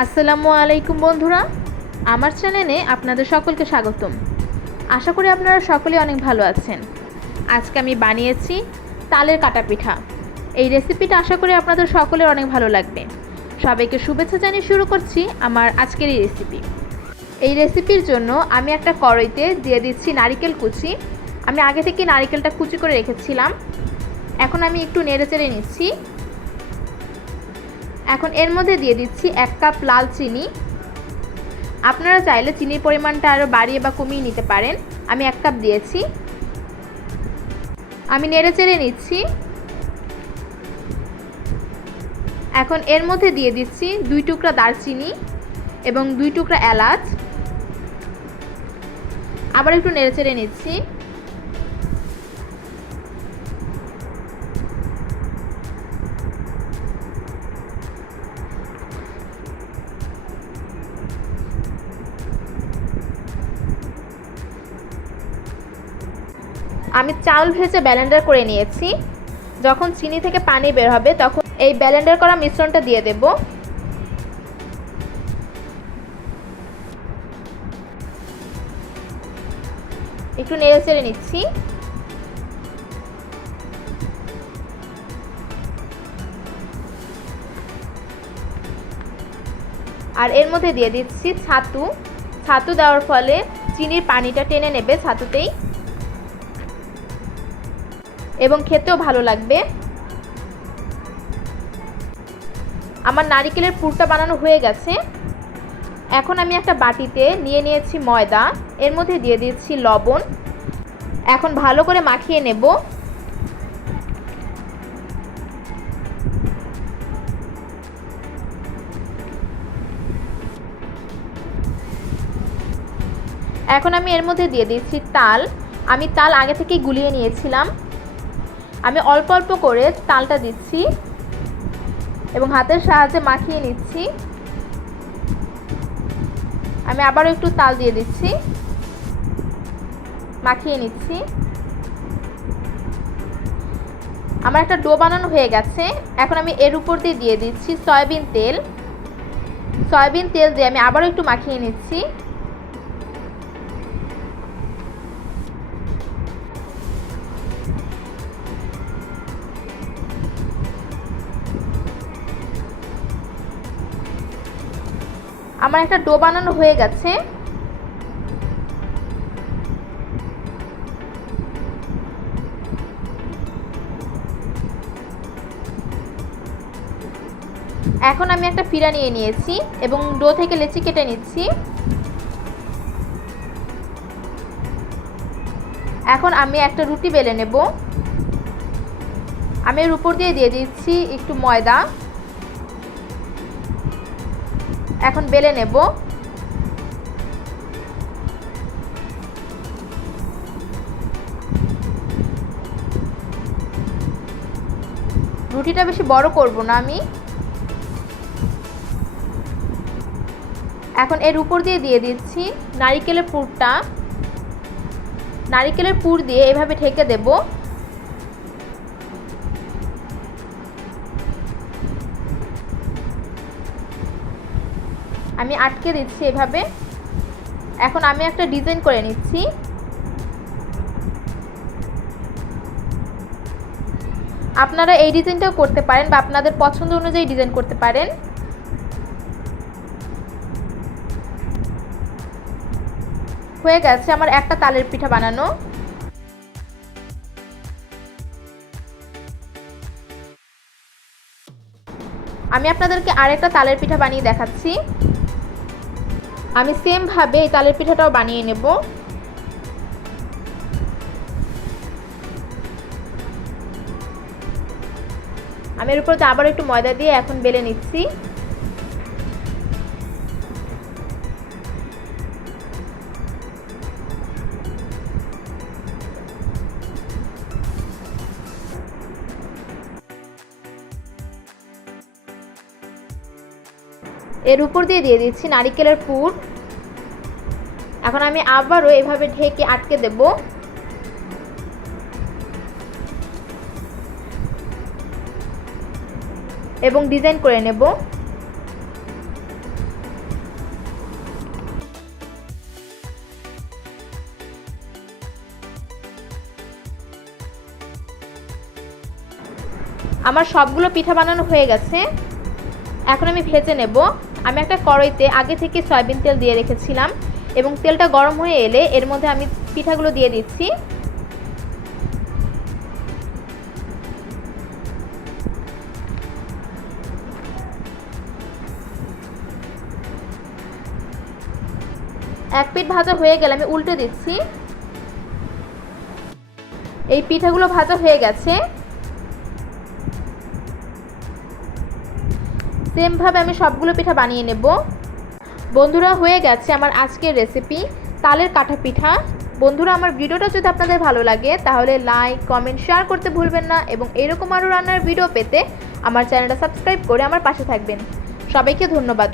আসসালামু আলাইকুম বন্ধুরা। আমার চ্যানেলে আপনাদের সকলকে স্বাগতম। আশা করি আপনারা সকলে অনেক ভালো আছেন। আজকে আমি বানিয়েছি তালের কাটা পিঠা। এই রেসিপিটা আশা করি আপনাদের সকলের অনেক ভালো লাগবে। সবাইকে শুভেচ্ছা জানিয়ে শুরু করছি আমার আজকের এই রেসিপি। এই রেসিপির জন্য আমি একটা কড়াইতে দিয়ে দিচ্ছি নারিকেল কুচি। আমি আগে থেকে নারিকেলটা কুচি করে রেখেছিলাম। এখন আমি একটু নেড়ে চেড়ে নিচ্ছি। এখন এর মধ্যে দিয়ে দিচ্ছি এক কাপ লাল চিনি। আপনারা চাইলে চিনির পরিমাণটা আরও বাড়িয়ে বা কমিয়ে নিতে পারেন। আমি এক কাপ দিয়েছি। আমি নেড়ে চেড়ে নিচ্ছি। এখন এর মধ্যে দিয়ে দিচ্ছি দুই টুকরা দারচিনি এবং দুই টুকরা এলাচ। আবার একটু নেড়ে চেড়ে নিচ্ছি। আমি চাউল ভেজে ব্যালেন্ডার করে নিয়েছি। যখন চিনি থেকে পানি বের হবে, তখন এই ব্যালেন্ডার করা মিশ্রণটা দিয়ে দেব। একটু নেড়ে চেড়ে নিচ্ছি। আর এর মধ্যে দিয়ে দিচ্ছি ছাতু। ছাতু দেওয়ার ফলে চিনির পানিটা টেনে নেবে ছাতুতেই। এবং খেতেও ভালো লাগবে। আমার নারিকেলের পুরটা বানানো হয়ে গেছে। এখন আমি একটা বাটিতে নিয়ে নিয়েছি ময়দা, এর মধ্যে দিয়ে দিচ্ছি লবণ। এখন ভালো করে মাখিয়ে নেব। এখন আমি এর মধ্যে দিয়ে দিচ্ছি তাল। আমি তাল আগে থেকেই গুলিয়ে নিয়েছিলাম। আমি অল্প অল্প করে তালটা দিচ্ছি এবং হাতের সাহায্যে মাখিয়ে নিচ্ছি। আমি আবারও একটু তাল দিয়ে দিচ্ছি। মাখিয়ে নিচ্ছি। আমার একটা ডো বানানো হয়ে গেছে। এখন আমি এর উপর দিয়ে দিয়ে দিচ্ছি সয়াবিন তেল। সয়াবিন তেল দিয়ে আমি আবারও একটু মাখিয়ে নিচ্ছি। আমার একটা ডো বানানো হয়ে গেছে। এখন আমি একটা পিড়া নিয়ে নিয়েছি এবং ডো থেকে লেচি কেটে নিচ্ছি। এখন আমি একটা রুটি বেলে নেব। আমি এর উপর দিয়ে দিয়ে দিচ্ছি একটু ময়দা। এখন বেলে নেব। রুটিটা বেশি বড় করব না আমি। এখন এর উপর দিয়ে দিয়ে দিচ্ছি নারিকেলের পুরটা। নারিকেলের পুর দিয়ে এভাবে ঢেকে দেব। আমি আটকে দিচ্ছি এভাবে। এখন আমি একটা ডিজাইন করে নিচ্ছি। আপনারা এই ডিজাইনটাও করতে পারেন বা আপনাদের পছন্দ অনুযায়ী ডিজাইন করতে পারেন। হয়ে গেছে আমার একটা তালের পিঠা বানানো। আমি আপনাদেরকে আরেকটা তালের পিঠা বানিয়ে দেখাচ্ছি। আমি সেমভাবে এই তালের পিঠাটাও বানিয়ে নেব। আমি এর উপর আবার একটু ময়দা দিয়ে এখন বেলে নিচ্ছি। এর উপর দিয়ে দিয়ে দিচ্ছি নারিকেলের পুর। এখন আমি আবারও এভাবে ঢেকে আটকে দেব। এবং ডিজাইন করে নেব। আমার সবগুলো পিঠা বানানো হয়ে গেছে। এখন আমি ভেজে নেব। আমি একটা কড়াইতে আগে থেকে সয়াবিন তেল দিয়ে রেখেছিলাম এবং তেলটা গরম হয়ে এলে এর মধ্যে আমি পিঠাগুলো দিয়ে দিচ্ছি। এক পিঠ ভাজা হয়ে গেলে আমি উল্টে দিচ্ছি। এই পিঠাগুলো ভাজা হয়ে গেছে। সেমভাবে আমি সবগুলো পিঠা বানিয়ে নেব। বন্ধুরা, হয়ে গেছে আমার আজকের রেসিপি তালের কাঠা পিঠা। বন্ধুরা, আমার ভিডিওটা যদি আপনাদের ভালো লাগে, তাহলে লাইক কমেন্ট শেয়ার করতে ভুলবেন না এবং এরকম আরও রান্নার ভিডিও পেতে আমার চ্যানেলটা সাবস্ক্রাইব করে আমার পাশে থাকবেন। সবাইকে ধন্যবাদ।